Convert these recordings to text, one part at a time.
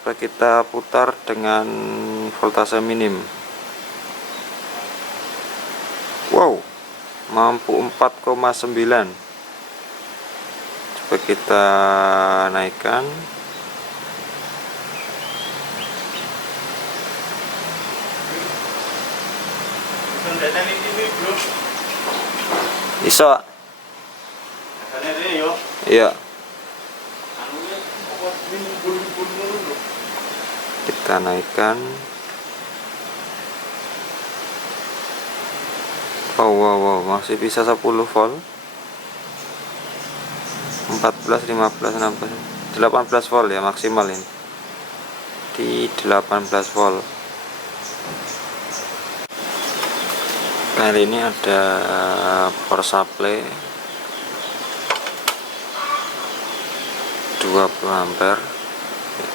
Coba kita putar dengan voltase minim. Wow, mampu 4,9. Coba kita naikkan. Iso. Iya. Kita naikkan. Wow, masih bisa 10 volt. 14, 15, 16, 18 volt ya maksimal ini. Di 18 volt. Kali ini ada power supply 20 ampere,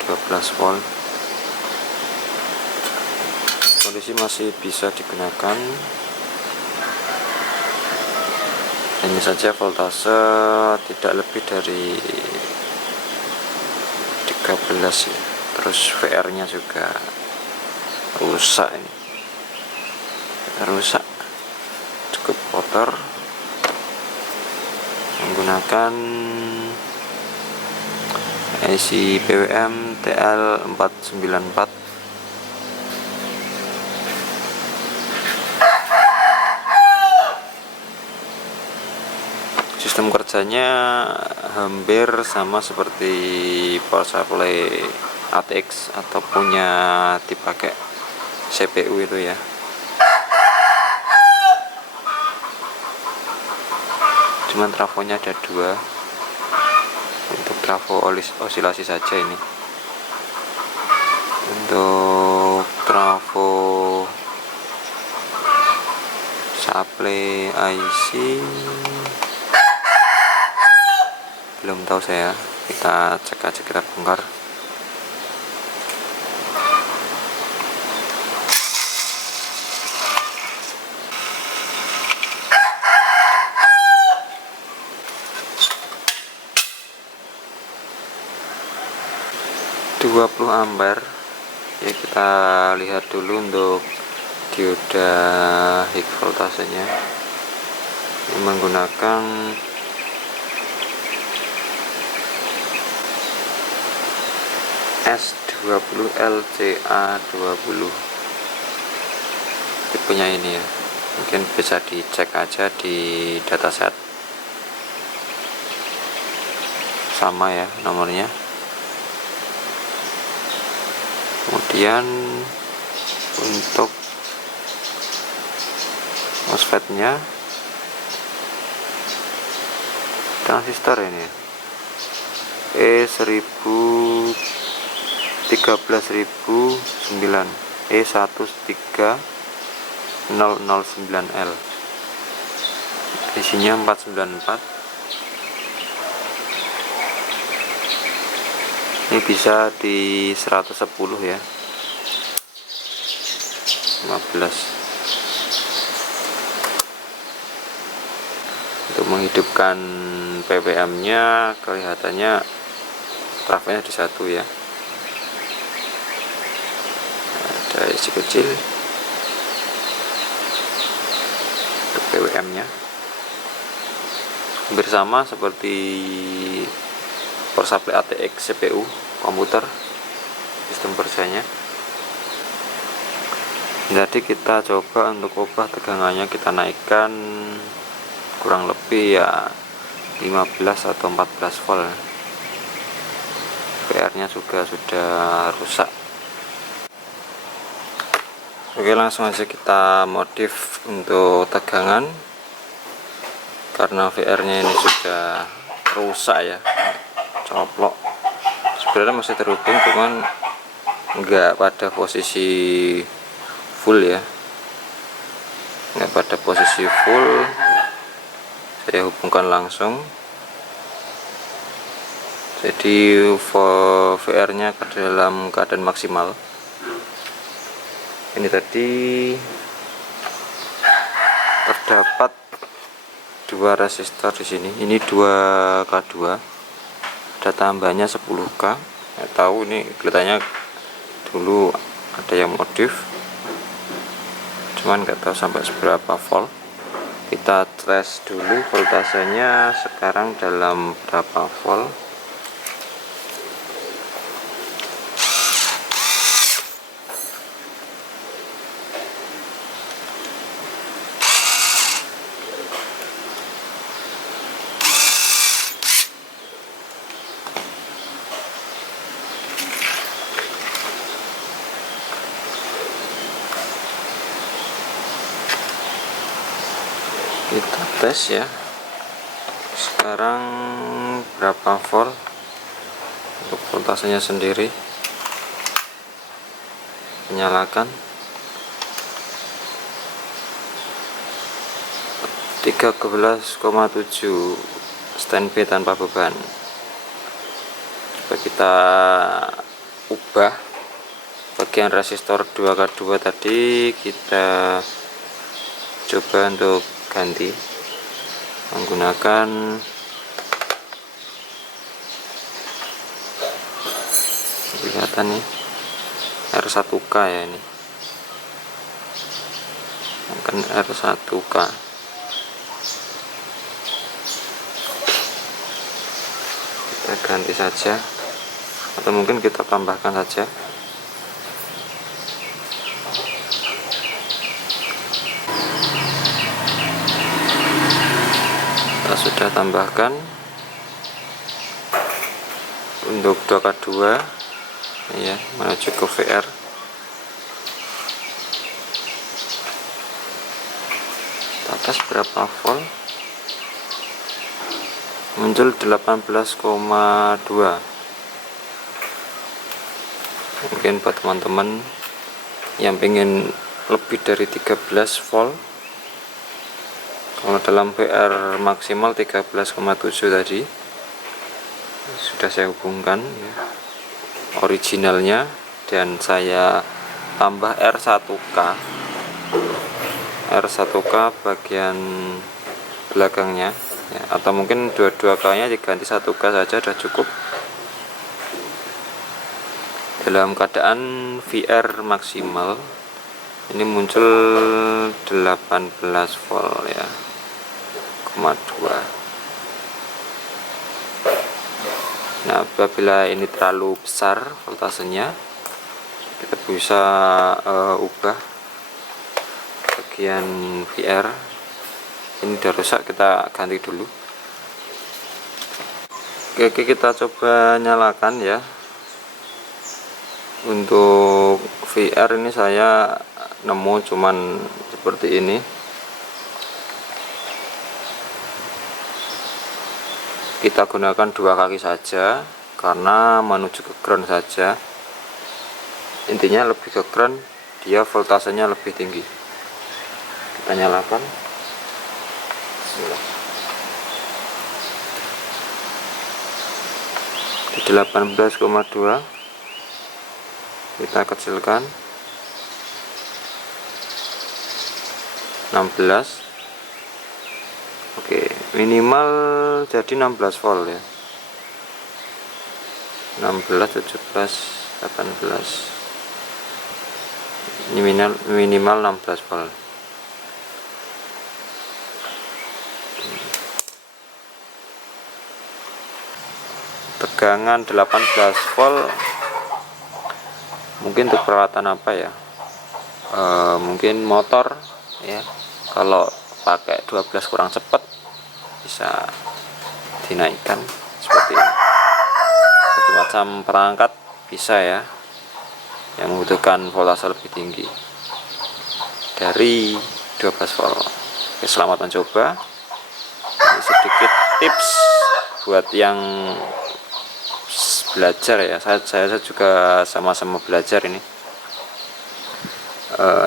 12 volt. Kondisi masih bisa digunakan. Ini saja voltase tidak lebih dari 13 ya. Terus VR nya juga rusak ini. Rusak. Cukup kotor. Menggunakan IC PWM TL494. Sistem kerjanya hampir sama seperti power supply ATX atau punya dipakai CPU itu ya. Cuman trafonya ada 2 untuk trafo osilasi saja ini. Untuk trafo supply IC belum tahu saya, kita cek aja, kita bongkar. (20 ampere ya, kita lihat dulu untuk dioda high voltasenya. Ini menggunakan S20 LCA20 tipenya ini ya, mungkin bisa dicek aja di dataset, sama ya nomornya. Kemudian untuk MOSFET nya transistor ini E13009 E13009L, isinya 494. Ini bisa di 110 ya, 15. Untuk menghidupkan PWM nya kelihatannya trafonya di 1 ya. Ada isi kecil untuk PWM nya, hampir sama seperti power supply ATX CPU komputer sistem kerjanya. Jadi kita coba untuk ubah tegangannya, kita naikkan kurang lebih ya 15 atau 14 volt. VR nya juga sudah rusak. Oke, langsung aja kita modif untuk tegangan, karena VR nya ini sudah rusak ya, coplok. Sebenarnya masih terhubung, cuman nggak pada posisi full ya, nggak pada posisi full. Saya hubungkan langsung, jadi VR nya ke dalam keadaan maksimal. Ini tadi terdapat 2 resistor di sini. Ini 2K2, ada tambahnya 10K. nggak tahu, ini kelihatannya dulu ada yang modif, cuman nggak tahu sampai seberapa volt. Kita tes dulu voltasenya sekarang dalam berapa volt. Kita tes ya, sekarang berapa volt untuk voltasenya sendiri. Nyalakan 13,7 standby tanpa beban. Coba kita ubah bagian resistor 2K2 tadi, kita coba untuk ganti menggunakan kelihatan nih R1K ya, ini akan R1K. Kita ganti saja, atau mungkin kita tambahkan saja. Kita sudah tambahkan untuk 2K2 ya, menuju ke VR. Kita tes berapa volt, muncul 18,2. Mungkin buat teman-teman yang pengen lebih dari 13 volt, kalau dalam VR maksimal 13,7 tadi sudah saya hubungkan ya, originalnya, dan saya tambah R1K bagian belakangnya ya, atau mungkin dua-dua K-nya diganti 1K saja sudah cukup. Dalam keadaan VR maksimal ini muncul 18 volt ya, 2. Nah, apabila ini terlalu besar voltasenya, kita bisa ubah bagian VR. Ini udah rusak, kita ganti dulu. Oke, kita coba nyalakan ya. Untuk VR ini saya nemu cuman seperti ini. Kita gunakan 2 kaki saja karena menuju ke ground saja. Intinya lebih ke ground, dia voltasenya lebih tinggi. Kita nyalakan. Bismillah. Di 18,2 kita kecilkan 16. Oke, minimal jadi 16 volt ya. 16, 17, 18. Ini minimal 16 volt. Tegangan 18 volt. Mungkin untuk peralatan apa ya? Mungkin motor ya. Kalau pakai 12 kurang cepat bisa dinaikkan seperti ini. Satu macam perangkat bisa ya, yang membutuhkan voltase lebih tinggi dari 12 volt. Oke, selamat mencoba. Ini sedikit tips buat yang belajar ya. Saya juga sama-sama belajar ini.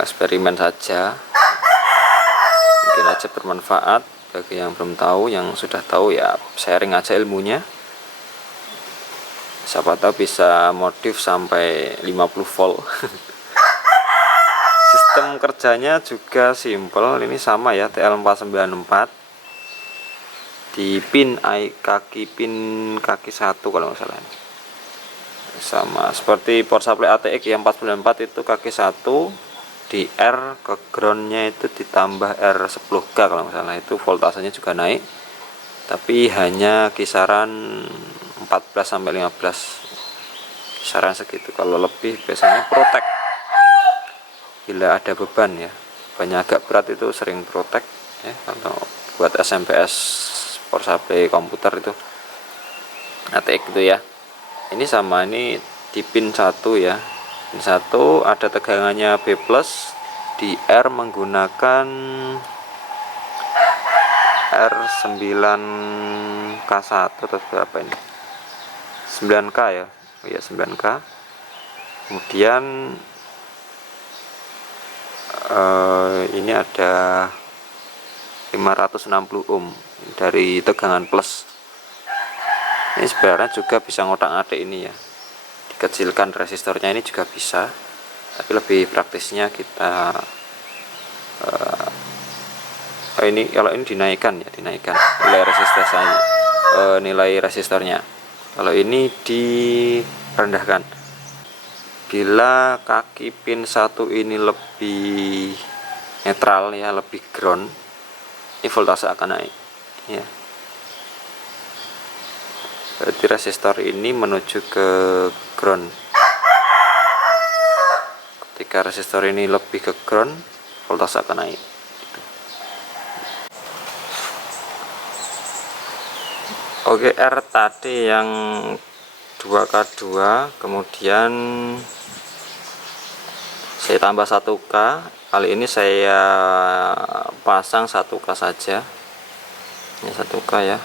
Eksperimen saja, mungkin aja bermanfaat bagi yang belum tahu. Yang sudah tahu ya sharing aja ilmunya, siapa tahu bisa modif sampai 50 volt. Sistem kerjanya juga simple, ini sama ya, TL494 di pin kaki 1 kalau nggak salah. sama seperti power supply ATX yang 494 itu kaki 1 di R, ke groundnya itu ditambah R10K kalau nggak salah, itu voltasenya juga naik tapi hanya kisaran 14 sampai 15, kisaran segitu. Kalau lebih biasanya protek bila ada beban ya, banyak agak berat itu sering protek ya, kalau buat SMPS power supply komputer itu ATX itu ya. Ini sama, ini di pin 1 ya, pin 1 ada tegangannya B+, di R menggunakan R9K1 atau berapa ini, 9K ya, oh ya 9K. Kemudian ini ada 560 ohm dari tegangan plus. Ini sebenarnya juga bisa ngotak-atik ini ya, dikecilkan resistornya ini juga bisa, tapi lebih praktisnya kita ini kalau ini dinaikkan ya, dinaikkan nilai resistornya. Kalau ini direndahkan. Bila kaki pin 1 ini lebih netral ya, lebih ground, ini voltase akan naik ya. Berarti resistor ini menuju ke ground. Ketika resistor ini lebih ke ground, voltase akan naik. Oke, R tadi yang 2K2, kemudian saya tambah 1K. Kali ini saya pasang 1K saja. Ini 1K ya.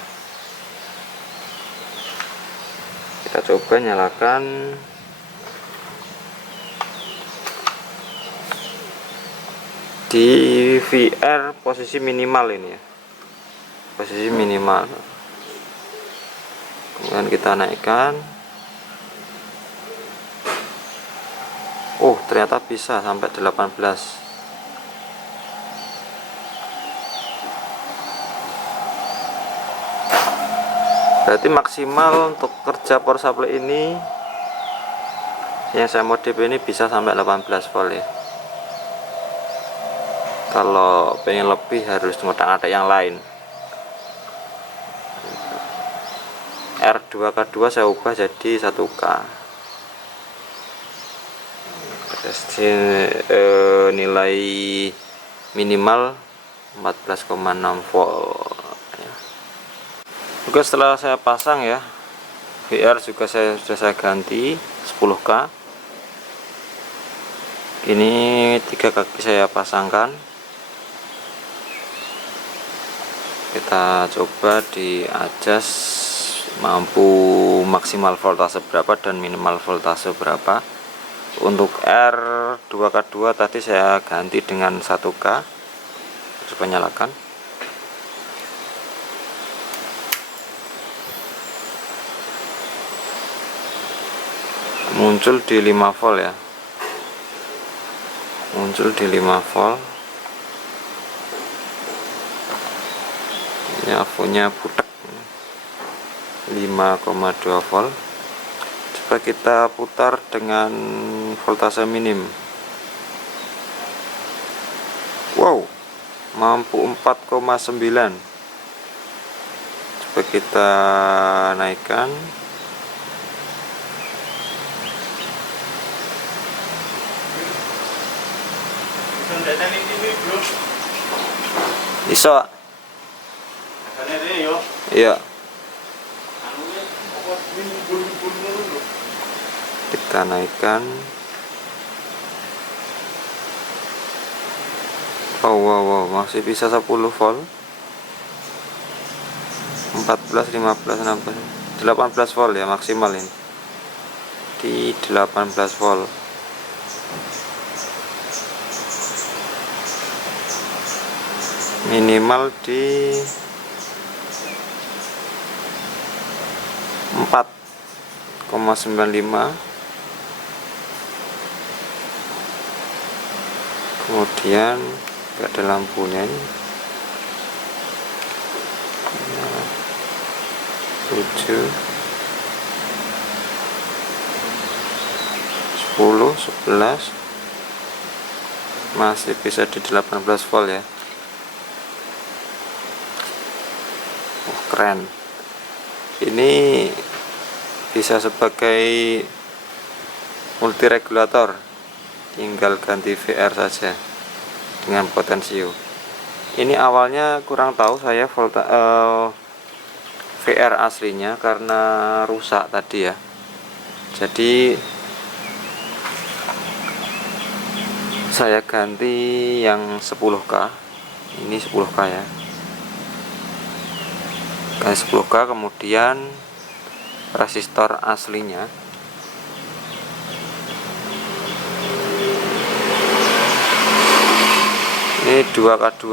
Kita coba nyalakan. Di VR posisi minimal ini ya, posisi minimal. Kemudian kita naikkan. Oh, ternyata bisa sampai 18. Berarti maksimal untuk kerja power supply ini yang saya modif ini bisa sampai 18 volt ya. Kalau pengen lebih harus ngotak-ngatik yang lain. R2K2 saya ubah jadi 1K. Nilai minimal 14,6 volt ya. Oke, setelah saya pasang ya, VR juga sudah saya ganti 10K. Ini 3 kaki saya pasangkan. Kita coba di adjust mampu maksimal voltase berapa dan minimal voltase berapa. Untuk R2K2 tadi saya ganti dengan 1K. Coba nyalakan. Muncul di 5 volt ya, muncul di 5 volt. Ini avonya butek 5,2 volt. Coba kita putar dengan voltase minim. Wow, mampu 4,9. Coba kita naikkan. Iso. Iya. Kita naikkan. Wow, masih bisa 10 volt. 14, 15, 16, 18 volt ya maksimal ini. Di 18 volt. Minimal di 4,95. Kemudian gak ada lampunya ini. 7. 10, 11, masih bisa di 18 volt ya. Keren. Ini bisa sebagai multi regulator, tinggal ganti VR saja dengan potensio. Ini awalnya kurang tahu saya VR aslinya karena rusak tadi ya. Jadi saya ganti yang 10K. Ini 10K ya. Ganti 10K, kemudian resistor aslinya ini 2K2.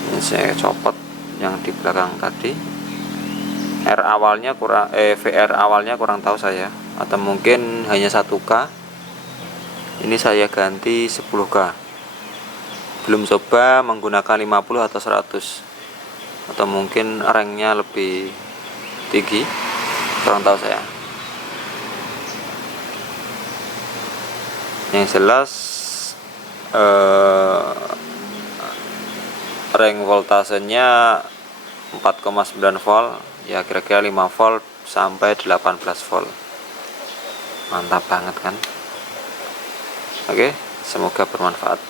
Ini saya copot yang di belakang tadi. VR awalnya kurang tahu saya, atau mungkin hanya 1K. Ini saya ganti 10K. Belum coba menggunakan 50 atau 100, atau mungkin ranknya lebih tinggi, kurang tahu saya. Yang jelas rank voltasenya 4,9 volt ya, kira-kira 5 volt sampai 18 volt. Mantap banget kan. Oke, semoga bermanfaat.